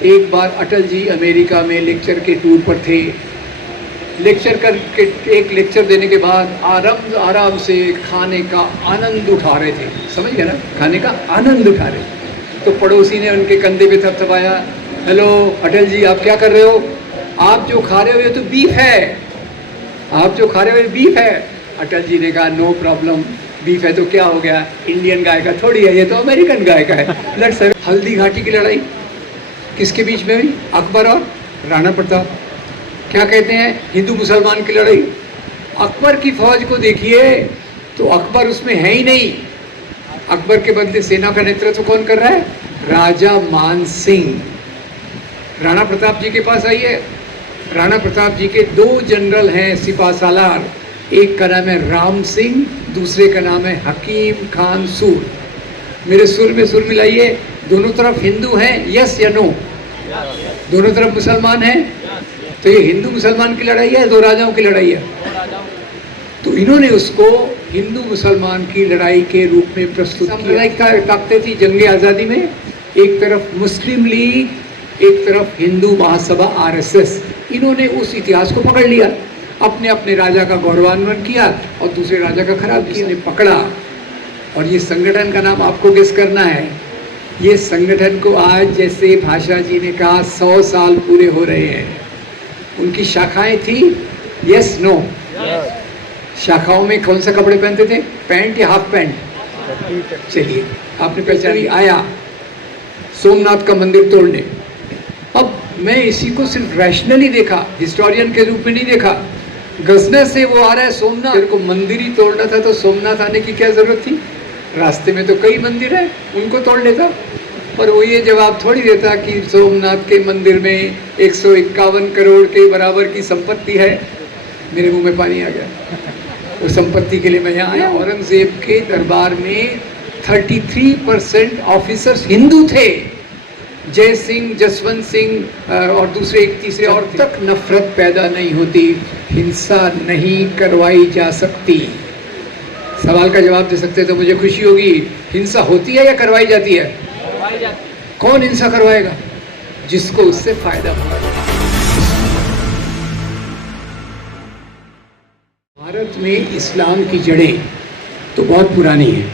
एक बार अटल जी अमेरिका में लेक्चर के टूर पर थे। लेक्चर करके एक लेक्चर देने के बाद आराम से खाने का आनंद उठा रहे थे। समझ गए ना, खाने का आनंद उठा रहे थे। तो पड़ोसी ने उनके कंधे पे थपथपाया, हेलो अटल जी, आप क्या कर रहे हो? आप जो खा रहे हो ये तो बीफ है, आप जो खा रहे हो ये बीफ है। अटल जी ने कहा, नो प्रॉब्लम, बीफ है तो क्या हो गया, इंडियन गाय का थोड़ी है, ये तो अमेरिकन गाय का है। Let's serve. हल्दी घाटी की लड़ाई किसके बीच में हुई? अकबर और राणा प्रताप। क्या कहते हैं, हिंदू मुसलमान की लड़ाई। अकबर की फौज को देखिए तो अकबर उसमें है ही नहीं। अकबर के बदले सेना का नेतृत्व कौन कर रहा है? राजा मान सिंह। राणा प्रताप जी के पास आइए। राणा प्रताप जी के दो जनरल हैं सिपा सालार, एक का नाम है राम सिंह, दूसरे का नाम है हकीम खान सूर। मेरे सुर में सुर मिलाइए, दोनों तरफ हिंदू हैं, यस या नो? दोनों तरफ मुसलमान हैं। तो ये हिंदू मुसलमान की लड़ाई है, दो राजाओं की लड़ाई है। तो इन्होंने उसको हिंदू मुसलमान की लड़ाई के रूप में प्रस्तुत किया। ताकतें थी जंगे आज़ादी में, एक तरफ मुस्लिम लीग, एक तरफ हिंदू महासभा आरएसएस। इन्होंने उस इतिहास को पकड़ लिया, अपने अपने राजा का गौरवान्वित किया और दूसरे राजा का खराब किया। ने पकड़ा और ये संगठन का नाम आपको गेस करना है। ये संगठन को आज, जैसे भाषा जी ने कहा, 100 साल पूरे हो रहे हैं। उनकी शाखाएं थी, यस नो? शाखाओं में कौन सा कपड़े पहनते थे, पैंट या हाफ पैंट? चलिए आपने पहचानी। आया सोमनाथ का मंदिर तोड़ने। अब मैं इसी को सिर्फ रैशनली देखा, हिस्टोरियन के रूप में नहीं देखा। गजनी से वो आ रहा है सोमनाथ, तेरे को मंदिर ही तोड़ना था तो सोमनाथ आने की क्या जरूरत थी? रास्ते में तो कई मंदिर है, उनको तोड़ लेता। पर वो ये जवाब थोड़ी देता कि सोमनाथ के मंदिर में 151 करोड़ के बराबर की संपत्ति है। मेरे मुंह में पानी आ गया। उस संपत्ति के लिए मैं यहाँ आया। औरंगजेब के दरबार में 33% ऑफिसर्स हिंदू थे। जय सिंह, जसवंत सिंह और दूसरे एक तीसरे और तक नफरत पैदा नहीं होती, हिंसा नहीं करवाई जा सकती। सवाल का जवाब दे सकते तो मुझे खुशी होगी। हिंसा होती है या करवाई जाती है? करवाई जाती है। कौन हिंसा करवाएगा? जिसको उससे फायदा होगा। भारत में इस्लाम की जड़ें तो बहुत पुरानी है।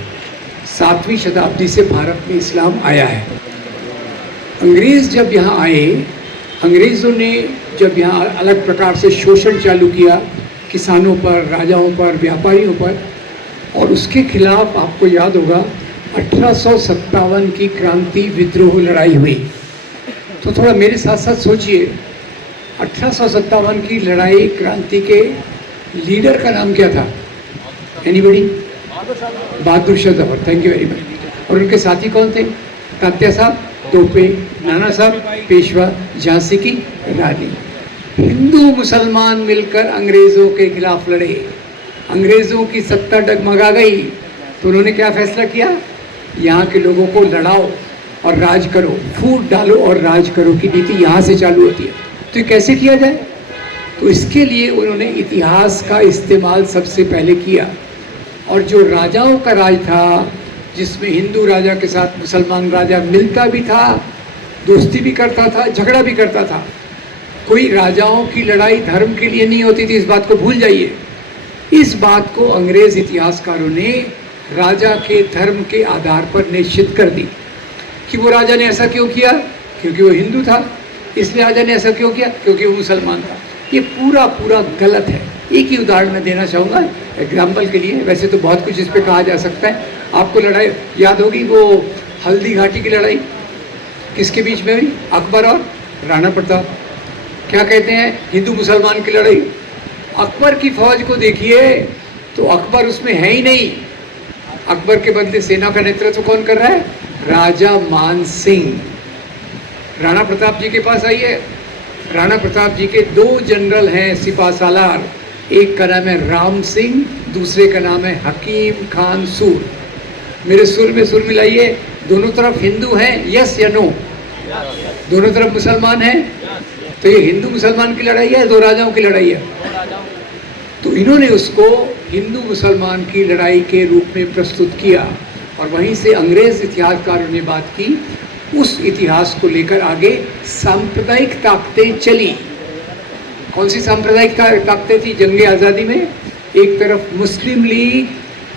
7वीं शताब्दी से भारत में इस्लाम आया है। अंग्रेज़ जब यहाँ आए, अंग्रेज़ों ने जब यहाँ अलग प्रकार से शोषण चालू किया किसानों पर, राजाओं पर, व्यापारियों पर, और उसके खिलाफ आपको याद होगा 1857 की क्रांति विद्रोह लड़ाई हुई। तो थोड़ा मेरे साथ साथ सोचिए, 1857 की लड़ाई क्रांति के लीडर का नाम क्या था? Anybody? Bahadur Shah Zafar. Thank you very much. और उनके साथी कौन थे? तात्या साहब टोपे, नाना साहब पेशवा, झांसी की रानी। हिंदू मुसलमान मिलकर अंग्रेज़ों के खिलाफ लड़े। अंग्रेज़ों की सत्ता डगमगा गई तो उन्होंने क्या फैसला किया? यहाँ के लोगों को लड़ाओ और राज करो, फूट डालो और राज करो की नीति यहाँ से चालू होती है। तो ये कैसे किया जाए? तो इसके लिए उन्होंने इतिहास का इस्तेमाल सबसे पहले किया। और जो राजाओं का राज था, जिसमें हिंदू राजा के साथ मुसलमान राजा मिलता भी था, दोस्ती भी करता था, झगड़ा भी करता था। कोई राजाओं की लड़ाई धर्म के लिए नहीं होती थी, इस बात को भूल जाइए। इस बात को अंग्रेज़ इतिहासकारों ने राजा के धर्म के आधार पर निश्चित कर दी कि वो राजा ने ऐसा क्यों किया, क्योंकि वो हिंदू था। इसलिए राजा ने ऐसा क्यों किया, क्योंकि वो मुसलमान था। ये पूरा गलत है। एक ही उदाहरण मैं देना चाहूँगा एग्जाम्पल के लिए। वैसे तो बहुत कुछ इस पर कहा जा सकता है। आपको लड़ाई याद होगी, वो हल्दी घाटी की लड़ाई किसके बीच में हुई? अकबर और राणा प्रताप। क्या कहते हैं, हिंदू मुसलमान की लड़ाई। अकबर की फौज को देखिए तो अकबर उसमें है ही नहीं। अकबर के बदले सेना का नेतृत्व कौन कर रहा है? राजा मान सिंह। राणा प्रताप जी के पास आइए। राणा प्रताप जी के दो जनरल हैं सिपा सालार, एक का नाम है राम सिंह, दूसरे का नाम है हकीम खान सूर। मेरे सुर में सुर मिलाइए, दोनों तरफ हिंदू हैं, यस या नो? दोनों तरफ मुसलमान हैं। तो ये हिंदू मुसलमान की लड़ाई है, दो राजाओं की लड़ाई है। तो इन्होंने उसको हिंदू मुसलमान की लड़ाई के रूप में प्रस्तुत किया। और वहीं से अंग्रेज़ इतिहासकारों ने बात की उस इतिहास को लेकर आगे सांप्रदायिक ताकतें चली। कौन सी सांप्रदायिक ताकतें थी जंगे आज़ादी में? एक तरफ मुस्लिम लीग,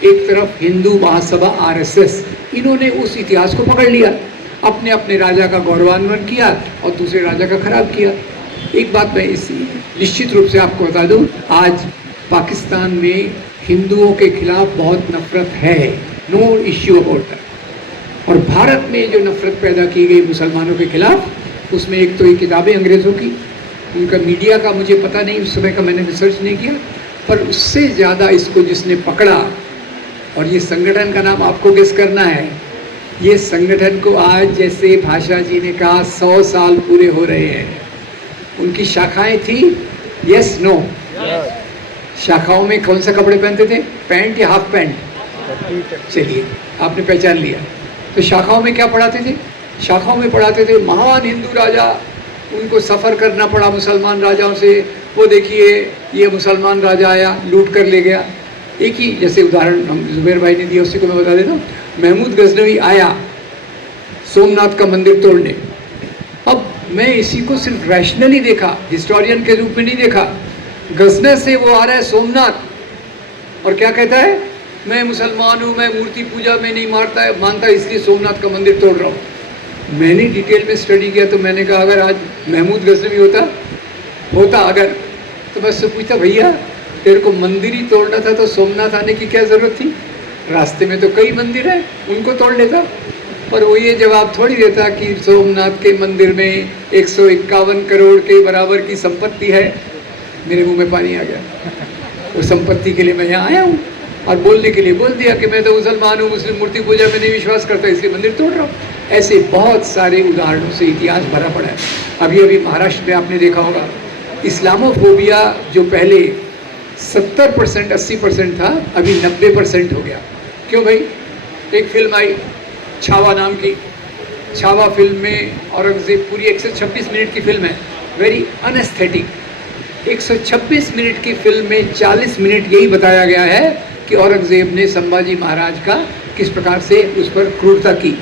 एक तरफ हिंदू महासभा आरएसएस। इन्होंने उस इतिहास को पकड़ लिया, अपने अपने राजा का गौरवान्वन किया और दूसरे राजा का खराब किया। एक बात मैं इस निश्चित रूप से आपको बता दूं, आज पाकिस्तान में हिंदुओं के खिलाफ बहुत नफरत है, नो इश्यू अबाउट दैट। और भारत में जो नफरत पैदा की गई मुसलमानों के खिलाफ, उसमें एक तो ये किताबें अंग्रेज़ों की, उनका मीडिया का मुझे पता नहीं, उस समय का मैंने रिसर्च नहीं किया, पर उससे ज़्यादा इसको जिसने पकड़ा, और ये संगठन का नाम आपको गेस करना है। ये संगठन को आज जैसे भाषा जी ने कहा 100 साल पूरे हो रहे हैं। उनकी शाखाएं थी यस नो। शाखाओं में कौन सा कपड़े पहनते थे? पैंट या हाफ पैंट? चलिए आपने पहचान लिया। तो शाखाओं में क्या पढ़ाते थे? शाखाओं में पढ़ाते थे महान हिंदू राजा, उनको सफ़र करना पड़ा मुसलमान राजाओं से। वो देखिए ये मुसलमान राजा आया, लूट कर ले गया। एक ही जैसे उदाहरण जुबैर भाई ने दिया, उसी को मैं बता देता हूँ। महमूद गजनवी आया सोमनाथ का मंदिर तोड़ने। अब मैं इसी को सिर्फ रैशनली देखा, हिस्टोरियन के रूप में नहीं देखा। गजना से वो आ रहा है सोमनाथ और क्या कहता है, मैं मुसलमान हूँ, मैं मूर्ति पूजा में नहीं मानता, इसलिए सोमनाथ का मंदिर तोड़ रहा हूँ। मैंने डिटेल में स्टडी किया तो मैंने कहा अगर आज महमूद गजनवी होता अगर, तो मैं उससे पूछता भैया तेरे को मंदिर ही तोड़ना था तो सोमनाथ आने की क्या ज़रूरत थी? रास्ते में तो कई मंदिर हैं, उनको तोड़ लेता। पर वो ये जवाब थोड़ी देता कि सोमनाथ के मंदिर में 151 करोड़ के बराबर की संपत्ति है। मेरे मुंह में पानी आ गया। वो संपत्ति के लिए मैं यहाँ आया हूँ और बोलने के लिए बोल दिया कि मैं तो मुसलमान हूँ, मुस्लिम मूर्ति पूजा में नहीं विश्वास करता, इसलिए मंदिर तोड़ रहा हूँ। ऐसे बहुत सारे उदाहरणों से इतिहास भरा पड़ा है। अभी अभी महाराष्ट्र में आपने देखा होगा, इस्लामोफोबिया जो पहले 70% 80% था, अभी 90% हो गया। क्यों भाई? एक फिल्म आई छावा नाम की। छावा फिल्म में औरंगज़ेब, पूरी 126 मिनट की फिल्म है, वेरी अनएस्थेटिक। 126 मिनट की फिल्म में 40 मिनट यही बताया गया है कि औरंगज़ेब ने संभाजी महाराज का किस प्रकार से उस पर क्रूरता की।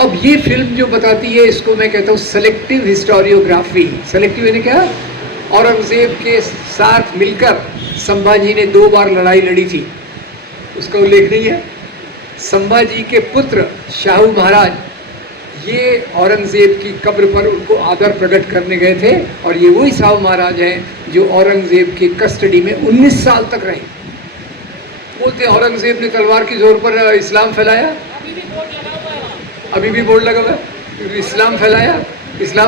अब ये फिल्म जो बताती है, इसको मैं कहता हूँ सेलेक्टिव हिस्टोरियोग्राफी। सेलेक्टिव यानी क्या? औरंगज़ेब के साथ मिलकर संभाजी ने 2 बार लड़ाई लड़ी थी, उसका उल्लेख नहीं है। संभाजी के पुत्र शाहू महाराज ये औरंगज़ेब की कब्र पर उनको आदर प्रकट करने गए थे, और ये वही शाहू महाराज हैं जो औरंगज़ेब की कस्टडी में 19 साल तक रहे। बोलते औरंगज़ेब ने तलवार की जोर पर इस्लाम फैलाया। अभी भी बोर्ड लगा हुआ है, इस्लाम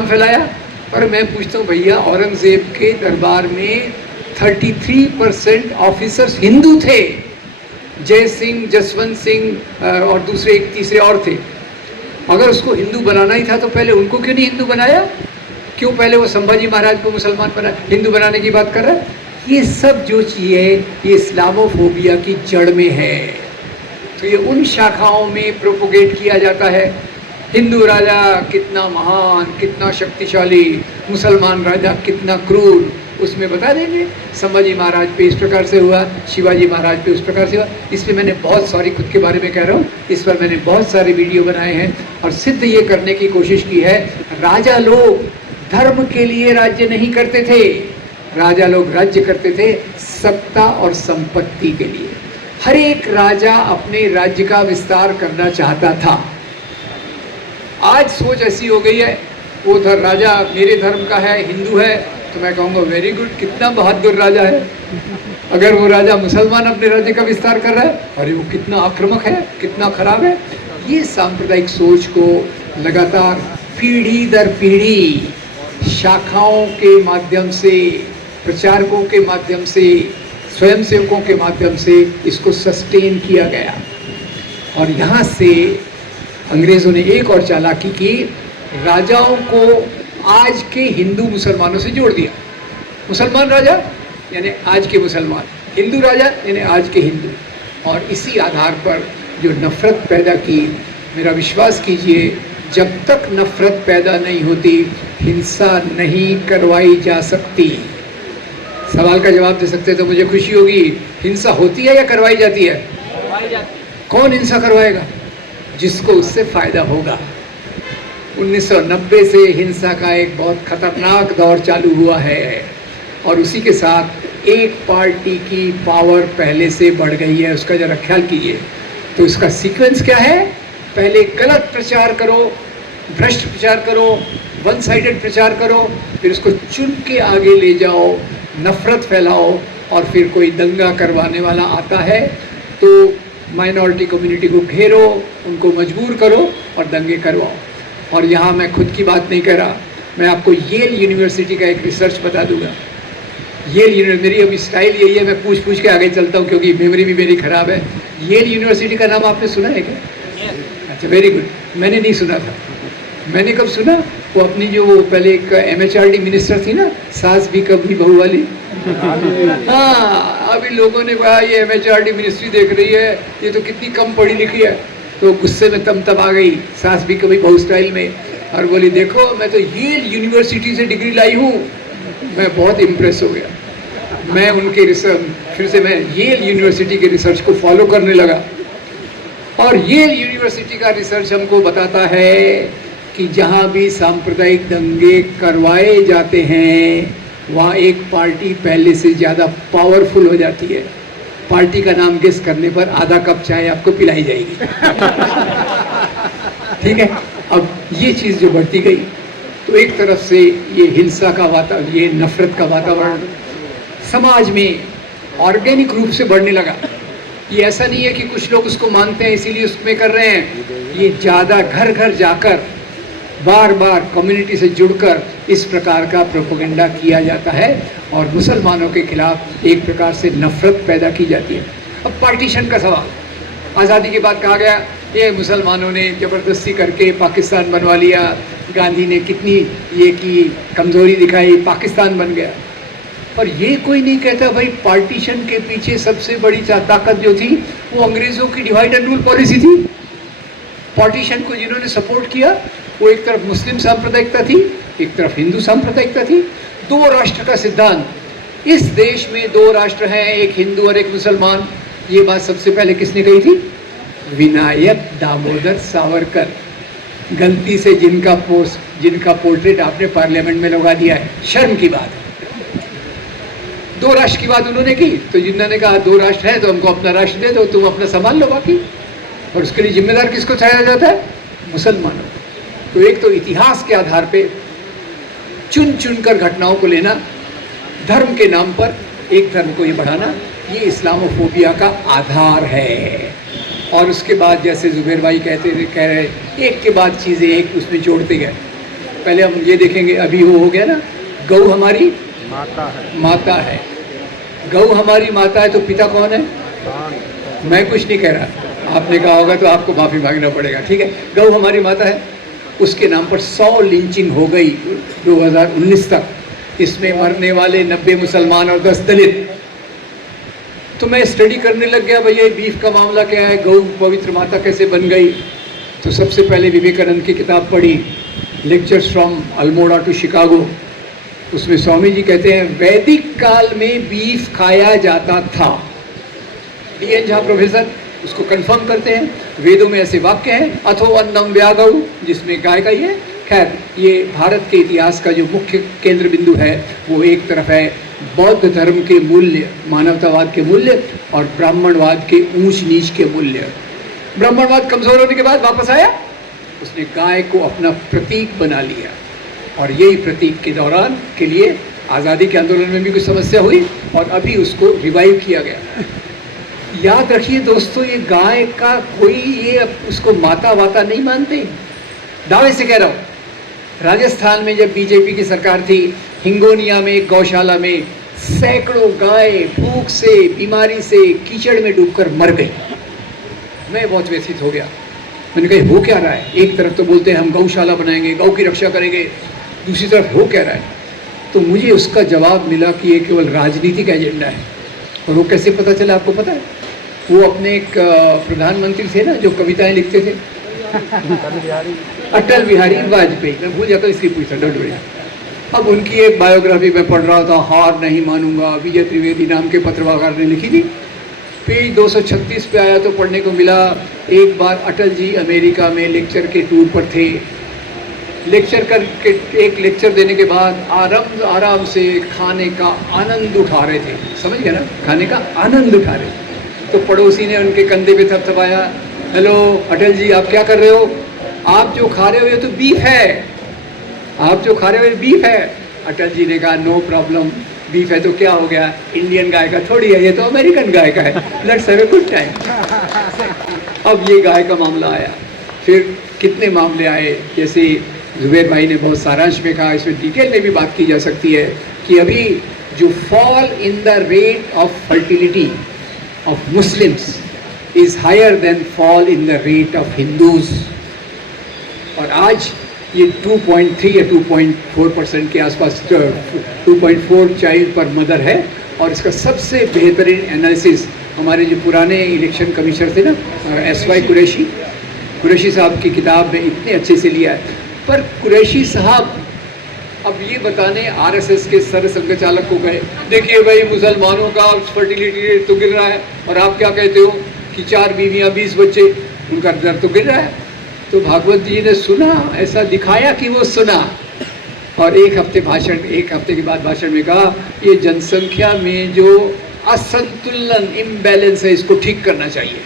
फैलाया। पर मैं पूछता हूँ भैया, औरंगज़ेब के दरबार में 33% ऑफिसर्स हिंदू थे। जय सिंह, जसवंत सिंह और दूसरे एक तीसरे और थे। अगर उसको हिंदू बनाना ही था तो पहले उनको क्यों नहीं हिंदू बनाया? क्यों पहले वो संभाजी महाराज को मुसलमान हिंदू बनाने की बात कर रहा है? ये सब जो चीज़ है ये इस्लामोफोबिया की जड़ में है। तो ये उन शाखाओं में प्रोपोगेट किया जाता है। हिंदू राजा कितना महान, कितना शक्तिशाली, मुसलमान राजा कितना क्रूर, उसमें बता देंगे संभाजी महाराज पे इस प्रकार से हुआ, शिवाजी महाराज पे उस प्रकार से हुआ। इस पर मैंने बहुत सारी, खुद के बारे में कह रहा हूँ, इस पर मैंने बहुत सारे वीडियो बनाए हैं और सिद्ध ये करने की कोशिश की है, राजा लोग धर्म के लिए राज्य नहीं करते थे, राजा लोग राज्य करते थे सत्ता और संपत्ति के लिए। हर एक राजा अपने राज्य का विस्तार करना चाहता था। आज सोच ऐसी हो गई है, वो राजा मेरे धर्म का है, हिंदू है, तो मैं कहूँगा वेरी गुड, कितना बहादुर राजा है। अगर वो राजा मुसलमान अपने राज्य का विस्तार कर रहा है, अरे वो कितना आक्रामक है, कितना खराब है। ये सांप्रदायिक सोच को लगातार पीढ़ी दर पीढ़ी शाखाओं के माध्यम से, प्रचारकों के माध्यम से, स्वयंसेवकों के माध्यम से इसको सस्टेन किया गया। और यहाँ से अंग्रेज़ों ने एक और चालाकी की, राजाओं को आज के हिंदू मुसलमानों से जोड़ दिया। मुसलमान राजा यानी आज के मुसलमान, हिंदू राजा यानी आज के हिंदू। और इसी आधार पर जो नफ़रत पैदा की, मेरा विश्वास कीजिए, जब तक नफ़रत पैदा नहीं होती हिंसा नहीं करवाई जा सकती। सवाल का जवाब दे सकते तो मुझे खुशी होगी। हिंसा होती है या करवाई जाती है? कौन हिंसा करवाएगा? जिसको उससे फ़ायदा होगा। 1990 से हिंसा का एक बहुत खतरनाक दौर चालू हुआ है और उसी के साथ एक पार्टी की पावर पहले से बढ़ गई है। उसका जरा ख्याल कीजिए। तो इसका सीक्वेंस क्या है? पहले गलत प्रचार करो, भ्रष्ट प्रचार करो, वन साइडेड प्रचार करो, फिर उसको चुन के आगे ले जाओ, नफरत फैलाओ और फिर कोई दंगा करवाने वाला आता है तो माइनॉरिटी कम्युनिटी को घेरो, उनको मजबूर करो और दंगे करवाओ। और यहाँ मैं खुद की बात नहीं कर रहा, मैं आपको येल यूनिवर्सिटी का एक रिसर्च बता दूंगा। येल यूनिवर्सिटी, मेरी अभी स्टाइल यही है, मैं पूछ के आगे चलता हूँ क्योंकि मेमोरी भी मेरी ख़राब है। येल यूनिवर्सिटी का नाम आपने सुना है क्या? अच्छा, वेरी गुड। मैंने नहीं सुना था। मैंने कब सुना? वो अपनी जो पहले एक MHRD मिनिस्टर थी ना, सास भी कभी बहू वाली। हाँ, अभी लोगों ने कहा ये MHRD मिनिस्ट्री देख रही है, ये तो कितनी कम पढ़ी लिखी है। तो गुस्से में तम आ गई सास भी कभी बहू स्टाइल में और बोली देखो मैं तो येल यूनिवर्सिटी से डिग्री लाई हूँ। मैं बहुत इम्प्रेस हो गया। मैं उनके रिसर्च फिर से मैं येल यूनिवर्सिटी के रिसर्च को फॉलो करने लगा और येल यूनिवर्सिटी का रिसर्च हमको बताता है कि जहाँ भी सांप्रदायिक दंगे करवाए जाते हैं वहाँ एक पार्टी पहले से ज़्यादा पावरफुल हो जाती है। पार्टी का नाम गेस करने पर आधा कप चाय आपको पिलाई जाएगी। ठीक है। अब ये चीज़ जो बढ़ती गई तो एक तरफ से ये हिंसा का वातावरण, ये नफरत का वातावरण समाज में ऑर्गेनिक रूप से बढ़ने लगा। ये ऐसा नहीं है कि कुछ लोग उसको मानते हैं इसीलिए उसमें कर रहे हैं। ये ज़्यादा घर घर जाकर बार बार कम्युनिटी से जुड़कर इस प्रकार का प्रोपेगेंडा किया जाता है और मुसलमानों के खिलाफ एक प्रकार से नफरत पैदा की जाती है। अब पार्टीशन का सवाल, आज़ादी के बाद कहा गया ये मुसलमानों ने ज़बरदस्ती करके पाकिस्तान बनवा लिया, गांधी ने कितनी ये की कमज़ोरी दिखाई, पाकिस्तान बन गया। पर ये कोई नहीं कहता भाई पार्टीशन के पीछे सबसे बड़ी ताकत जो थी वो अंग्रेज़ों की डिवाइड एंड रूल पॉलिसी थी। पार्टीशन को जिन्होंने सपोर्ट किया वो एक तरफ मुस्लिम सांप्रदायिकता थी, एक तरफ हिंदू सांप्रदायिकता थी। दो राष्ट्र का सिद्धांत, इस देश में दो राष्ट्र हैं, एक हिंदू और एक मुसलमान। ये बात सबसे पहले किसने कही थी? विनायक दामोदर सावरकर। गलती से जिनका पोर्ट्रेट आपने पार्लियामेंट में लगा दिया है, शर्म की बात है। दो राष्ट्र की बात उन्होंने की तो जिन्होंने कहा दो राष्ट्र है तो हमको अपना राष्ट्र दे दो, तुम अपना संभाल लो बाकी। और उसके लिए जिम्मेदार किसको ठहराया जाता है? मुसलमानों। तो एक तो इतिहास के आधार पे चुन कर घटनाओं को लेना, धर्म के नाम पर एक धर्म को ये बढ़ाना, ये इस्लामोफोबिया का आधार है। और उसके बाद जैसे जुबेर भाई कह रहे एक के बाद चीज़ें एक उसमें जोड़ते गए। पहले हम ये देखेंगे, अभी वो हो गया ना, गौ हमारी माता है। गौ हमारी माता है तो पिता कौन है? मैं कुछ नहीं कह रहा, आपने कहा होगा तो आपको माफ़ी मांगना पड़ेगा। ठीक है, गौ हमारी माता है। उसके नाम पर 100 लिंचिंग हो गई 2019 तक। इसमें मरने वाले 90 मुसलमान और 10 दलित। तो मैं स्टडी करने लग गया, भैया बीफ का मामला क्या है, गौ पवित्र माता कैसे बन गई। तो सबसे पहले विवेकानंद की किताब पढ़ी, lectures from Almora to Chicago. उसमें स्वामी जी कहते हैं वैदिक काल में बीफ खाया जाता था। DN झा प्रोफेसर उसको कंफर्म करते हैं, वेदों में ऐसे वाक्य हैं, अथो अन्नम व्यागौ, जिसमें गाय का ये। खैर, ये भारत के इतिहास का जो मुख्य केंद्र बिंदु है वो एक तरफ है बौद्ध धर्म के मूल्य, मानवतावाद के मूल्य और ब्राह्मणवाद के ऊंच नीच के मूल्य। ब्राह्मणवाद कमजोर होने के बाद वापस आया, उसने गाय को अपना प्रतीक बना लिया और यही प्रतीक के दौरान के लिए आज़ादी के आंदोलन में भी कुछ समस्या हुई और अभी उसको रिवाइव किया गया। याद रखिए दोस्तों, ये गाय का कोई ये उसको माता वाता नहीं मानते, दावे से कह रहा हूँ। राजस्थान में जब बीजेपी की सरकार थी, हिंगोनिया में एक गौशाला में सैकड़ों गाय भूख से, बीमारी से, कीचड़ में डूबकर मर गई। मैं बहुत व्यथित हो गया। मैंने कहा हो क्या रहा है? एक तरफ तो बोलते हैं हम गौशाला बनाएंगे, गौ की रक्षा करेंगे, दूसरी तरफ हो क्या रहा है? तो मुझे उसका जवाब मिला कि ये केवल राजनीतिक एजेंडा है। और वो कैसे पता चला आपको पता है? वो अपने एक प्रधानमंत्री थे ना जो कविताएं लिखते थे, अटल बिहारी वाजपेयी, मैं भूल जाता इसलिए पूछता डोंट वरी। अब उनकी एक बायोग्राफी में पढ़ रहा था, हार नहीं मानूंगा, विजय त्रिवेदी नाम के पत्रकार ने लिखी थी। पेज 236 पे आया तो पढ़ने को मिला, एक बार अटल जी अमेरिका में लेक्चर के टूर पर थे। लेक्चर करके एक लेक्चर देने के बाद आराम से खाने का आनंद उठा रहे थे। समझ गए ना, खाने का आनंद उठा रहे थे। तो पड़ोसी ने उनके कंधे पे थपथपाया, हेलो अटल जी आप क्या कर रहे हो? आप जो खा रहे हो ये तो बीफ है, आप जो खा रहे हो ये बीफ है। अटल जी ने कहा नो प्रॉब्लम, बीफ है तो क्या हो गया, इंडियन गाय का थोड़ी है, ये तो अमेरिकन गाय का है, let's have a good time. अब ये गाय का मामला आया, फिर कितने मामले आए, जैसे जुबैर भाई ने बहुत सारांश में कहा, इसमें डिटेल में भी बात की जा सकती है कि अभी जो fall in the rate of fertility of Muslims is higher than fall in the rate of Hindus. और आज ये 2.3 या 2.4% के आसपास 2.4 चाइल्ड पर मदर है। और इसका सबसे बेहतरीन एनालिसिस हमारे जो पुराने इलेक्शन कमिश्नर थे ना, SY कुरैशी साहब की किताब में इतने अच्छे से लिया है। पर कुरैशी साहब अब ये बताने RSS के सर संघचालक को गए, देखिए भाई मुसलमानों का फर्टिलिटी रेट तो गिर रहा है और आप क्या कहते हो कि 4 बीवियाँ 20 बच्चे, उनका दर तो गिर रहा है। तो भागवत जी ने सुना, ऐसा दिखाया कि वो सुना, और एक हफ्ते के बाद भाषण में कहा ये जनसंख्या में जो असंतुलन इम्बैलेंस है इसको ठीक करना चाहिए।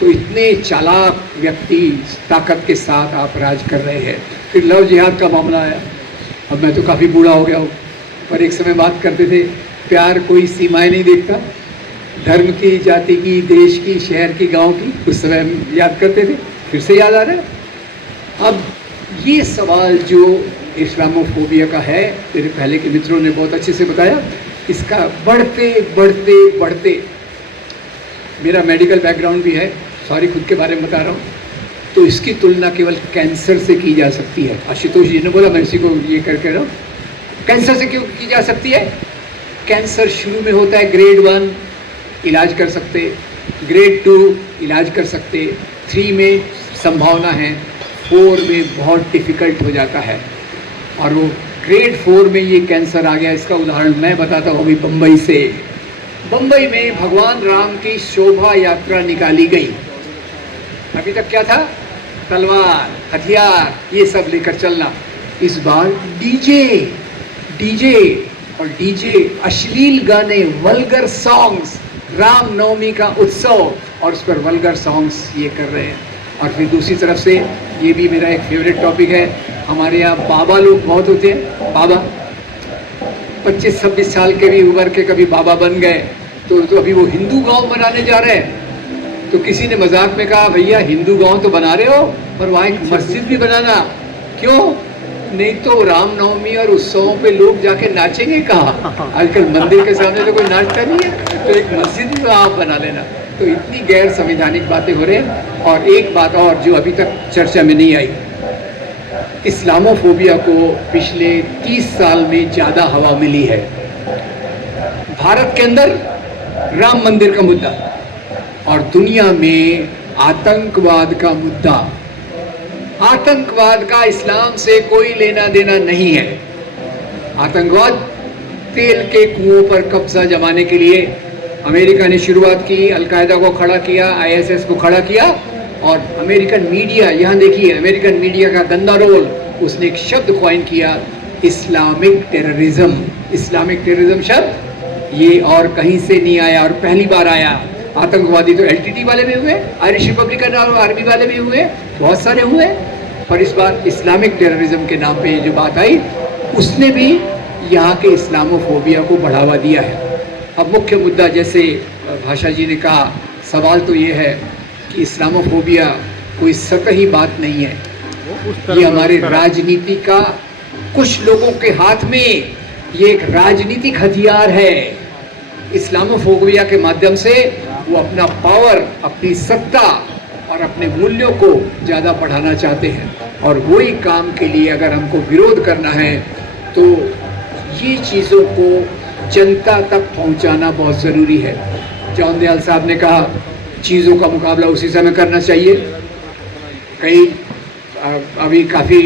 तो इतने चालाक व्यक्ति ताकत के साथ आप राज कर रहे हैं। फिर लव जिहाद का मामला आया। अब मैं तो काफ़ी बूढ़ा हो गया हूँ, पर एक समय बात करते थे प्यार कोई सीमाएं नहीं देखता, धर्म की, जाति की, देश की, शहर की, गांव की, उस समय हम याद करते थे, फिर से याद आ रहा है। अब ये सवाल जो इस्लामोफोबिया का है, मेरे पहले के मित्रों ने बहुत अच्छे से बताया, इसका बढ़ते बढ़ते बढ़ते, मेरा मेडिकल बैकग्राउंड भी है, सॉरी खुद के बारे में बता रहा हूँ, तो इसकी तुलना केवल कैंसर से की जा सकती है। आशुतोष जी ने बोला, मैं इसी को ये करके रहा हूँ, कैंसर से क्यों की जा सकती है? कैंसर शुरू में होता है ग्रेड 1 इलाज कर सकते, ग्रेड 2 इलाज कर सकते, 3 में संभावना है, 4 में बहुत डिफ़िकल्ट हो जाता है। और वो ग्रेड 4 में ये कैंसर आ गया। इसका उदाहरण मैं बताता हूँ अभी बम्बई से। बम्बई में भगवान राम की शोभा यात्रा निकाली गई। अभी तक क्या था? तलवार, हथियार, ये सब लेकर चलना। इस बार डीजे और अश्लील गाने, वल्गर सॉन्ग्स, रामनवमी का उत्सव, और उस पर वल्गर सॉन्ग्स ये कर रहे हैं। और फिर दूसरी तरफ से, ये भी मेरा एक फेवरेट टॉपिक है, हमारे यहाँ बाबा लोग बहुत होते हैं। बाबा 25-26 साल के भी उम्र के कभी बाबा बन गए, तो अभी वो हिंदू गांव बनाने जा रहे हैं। तो किसी ने मजाक में कहा, भैया हिंदू गांव तो बना रहे हो, पर वहाँ एक मस्जिद भी बनाना। क्यों? नहीं तो रामनवमी और उत्सवों पे लोग जाके नाचेंगे कहाँ? आजकल मंदिर के सामने तो कोई नाचता नहीं है, तो एक मस्जिद भी आप बना लेना। तो इतनी गैर संवैधानिक बातें हो रही हैं। और एक बात और जो अभी तक चर्चा में नहीं आई, इस्लामोफोबिया को पिछले 30 साल में ज़्यादा हवा मिली है। भारत के अंदर राम मंदिर का मुद्दा और दुनिया में आतंकवाद का मुद्दा। आतंकवाद का इस्लाम से कोई लेना देना नहीं है। आतंकवाद तेल के कुओं पर कब्जा जमाने के लिए अमेरिका ने शुरुआत की, अलकायदा को खड़ा किया, ISS को खड़ा किया, और अमेरिकन मीडिया, यहाँ देखिए अमेरिकन मीडिया का गंदा रोल, उसने एक शब्द क्वाइन किया, इस्लामिक टेररिज्म। इस्लामिक टेररिज्म शब्द ये और कहीं से नहीं आया, और पहली बार आया। आतंकवादी तो LTT वाले भी हुए, आयरिश रिपब्लिकन और आर्मी वाले भी हुए, बहुत सारे हुए, पर इस बार इस्लामिक टेररिज्म के नाम पे जो बात आई, उसने भी यहाँ के इस्लामोफोबिया को बढ़ावा दिया है। अब मुख्य मुद्दा, जैसे भाषा जी ने कहा, सवाल तो ये है कि इस्लामोफोबिया कोई सतही बात नहीं है, ये हमारे राजनीति का, कुछ लोगों के हाथ में ये एक राजनीतिक हथियार है। इस्लामोफोबिया के माध्यम से वो अपना पावर, अपनी सत्ता और अपने मूल्यों को ज़्यादा बढ़ाना चाहते हैं, और वही काम के लिए अगर हमको विरोध करना है तो ये चीज़ों को जनता तक पहुंचाना बहुत ज़रूरी है। जॉन दयाल साहब ने कहा चीज़ों का मुकाबला उसी समय करना चाहिए। कई अभी काफ़ी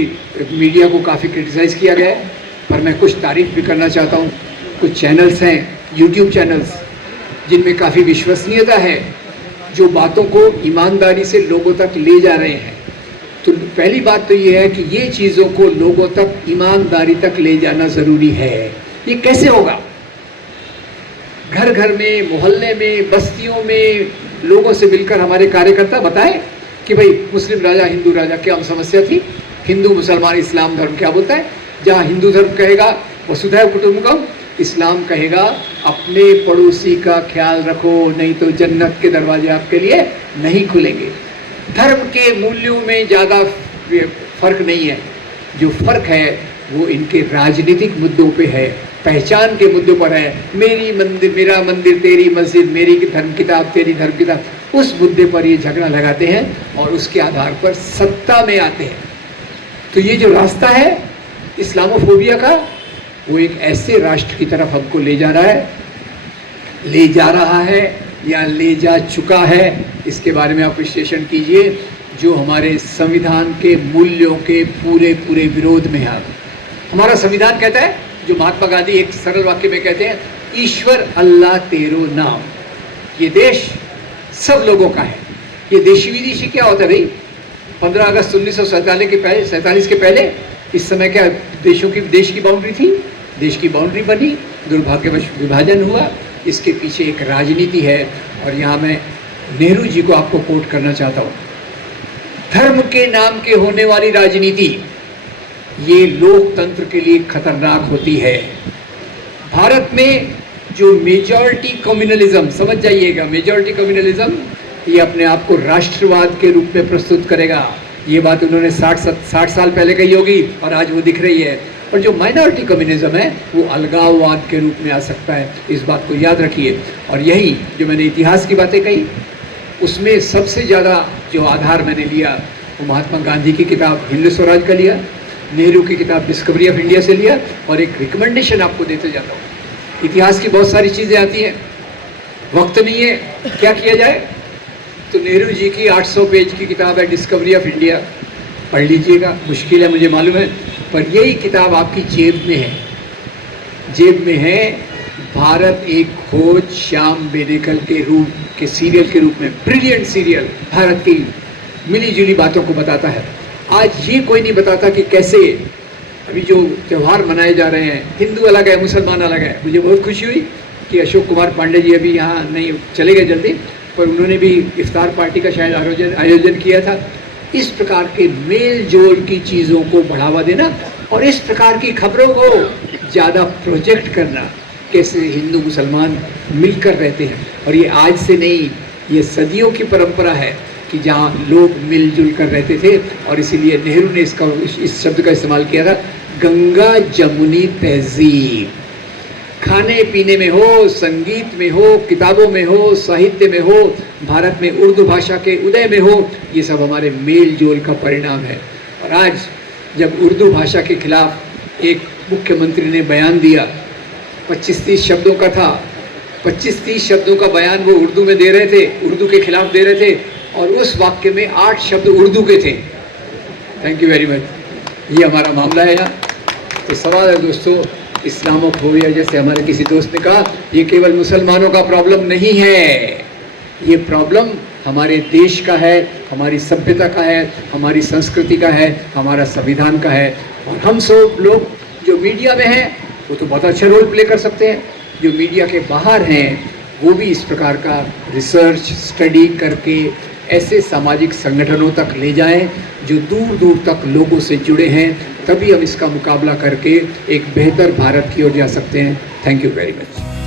मीडिया को काफ़ी क्रिटिसाइज़ किया गया है, पर मैं कुछ तारीफ भी करना चाहता हूँ। कुछ चैनल्स हैं, YouTube चैनल्स, जिनमें काफ़ी विश्वसनीयता है, जो बातों को ईमानदारी से लोगों तक ले जा रहे हैं। तो पहली बात तो ये है कि ये चीज़ों को लोगों तक, ईमानदारी तक ले जाना ज़रूरी है। ये कैसे होगा? घर घर में, मोहल्ले में, बस्तियों में लोगों से मिलकर हमारे कार्यकर्ता बताएं कि भाई मुस्लिम राजा, हिंदू राजा, क्या समस्या थी, हिंदू मुसलमान इस्लाम धर्म क्या बोलता है। जहाँ हिंदू धर्म कहेगा वसुधैव कुटुंबकम, इस्लाम कहेगा अपने पड़ोसी का ख्याल रखो, नहीं तो जन्नत के दरवाजे आपके लिए नहीं खुलेंगे। धर्म के मूल्यों में ज़्यादा फर्क नहीं है, जो फर्क है वो इनके राजनीतिक मुद्दों पे है, पहचान के मुद्दों पर है। मेरी मंदिर, मेरा मंदिर, तेरी मस्जिद, मेरी धर्म किताब, तेरी धर्म किताब, उस मुद्दे पर ये झगड़ा लगाते हैं और उसके आधार पर सत्ता में आते हैं। तो ये जो रास्ता है इस्लामोफोबिया का, वो एक ऐसे राष्ट्र की तरफ हमको ले जा रहा है या ले जा चुका है, इसके बारे में आप विश्लेषण कीजिए, जो हमारे संविधान के मूल्यों के पूरे पूरे विरोध में है। हमारा संविधान कहता है, जो महात्मा गांधी एक सरल वाक्य में कहते हैं, ईश्वर अल्लाह तेरो नाम। ये देश सब लोगों का है। ये देशी विदेशी क्या होता है भाई? 15 अगस्त 1947 के पहले इस समय क्या देश की बाउंड्री थी? देश की बाउंड्री बनी, दुर्भाग्यवश विभाजन हुआ। इसके पीछे एक राजनीति है और यहाँ मैं नेहरू जी को आपको कोट करना चाहता हूँ। धर्म के नाम के होने वाली राजनीति ये लोकतंत्र के लिए खतरनाक होती है। भारत में जो मेजॉरिटी कम्युनलिज्म, समझ जाइएगा, मेजॉरिटी कम्युनलिज्म ये अपने आप को राष्ट्रवाद के रूप में प्रस्तुत करेगा। ये बात उन्होंने 60 साल पहले कही होगी और आज वो दिख रही है। और जो माइनॉरिटी कम्युनिज्म है वो अलगाववाद के रूप में आ सकता है, इस बात को याद रखिए। और यही जो मैंने इतिहास की बातें कही, उसमें सबसे ज़्यादा जो आधार मैंने लिया वो महात्मा गांधी की किताब हिंद स्वराज का लिया, नेहरू की किताब डिस्कवरी ऑफ इंडिया से लिया, और एक रिकमेंडेशन आपको देते जाता हूँ। इतिहास की बहुत सारी चीज़ें आती हैं, वक्त नहीं है, क्या किया जाए? तो नेहरू जी की 800 पेज की किताब है डिस्कवरी ऑफ इंडिया, पढ़ लीजिएगा। मुश्किल है मुझे मालूम है, पर यही किताब आपकी जेब में है, जेब में है। भारत एक खोज, श्याम बेनेगल के सीरियल के रूप में, ब्रिलियंट सीरियल, भारत की मिली जुली बातों को बताता है। आज ये कोई नहीं बताता कि कैसे अभी जो त्यौहार मनाए जा रहे हैं, हिंदू अलग है, मुसलमान अलग है। मुझे बहुत खुशी हुई कि अशोक कुमार पांडे जी अभी यहाँ नहीं, चले गए जल्दी, पर उन्होंने भी इफ्तार पार्टी का शायद आयोजन किया था। इस प्रकार के मेल जोल की चीज़ों को बढ़ावा देना और इस प्रकार की खबरों को ज़्यादा प्रोजेक्ट करना, कैसे हिंदू मुसलमान मिलकर रहते हैं। और ये आज से नहीं, ये सदियों की परंपरा है कि जहाँ लोग मिलजुल कर रहते थे। और इसीलिए नेहरू ने इस शब्द का इस्तेमाल किया था, गंगा जमुनी तहजीब। खाने पीने में हो, संगीत में हो, किताबों में हो, साहित्य में हो, भारत में उर्दू भाषा के उदय में हो, ये सब हमारे मेल जोल का परिणाम है। और आज जब उर्दू भाषा के खिलाफ एक मुख्यमंत्री ने बयान दिया, 25-30 शब्दों का था, 25-30 शब्दों का बयान वो उर्दू में दे रहे थे, उर्दू के खिलाफ दे रहे थे, और उस वाक्य में 8 शब्द उर्दू के थे। Thank you very much. ये हमारा मामला है यहाँ। तो सवाल है दोस्तों, इस्लामोफोबिया, जैसे हमारे किसी दोस्त ने कहा, ये केवल मुसलमानों का प्रॉब्लम नहीं है, ये प्रॉब्लम हमारे देश का है, हमारी सभ्यता का है, हमारी संस्कृति का है, हमारा संविधान का है। और हम सब लोग जो मीडिया में हैं वो तो बहुत अच्छा रोल प्ले कर सकते हैं, जो मीडिया के बाहर हैं वो भी इस प्रकार का रिसर्च स्टडी करके ऐसे सामाजिक संगठनों तक ले जाएं जो दूर दूर तक लोगों से जुड़े हैं। तभी हम इसका मुकाबला करके एक बेहतर भारत की ओर जा सकते हैं। Thank you very much.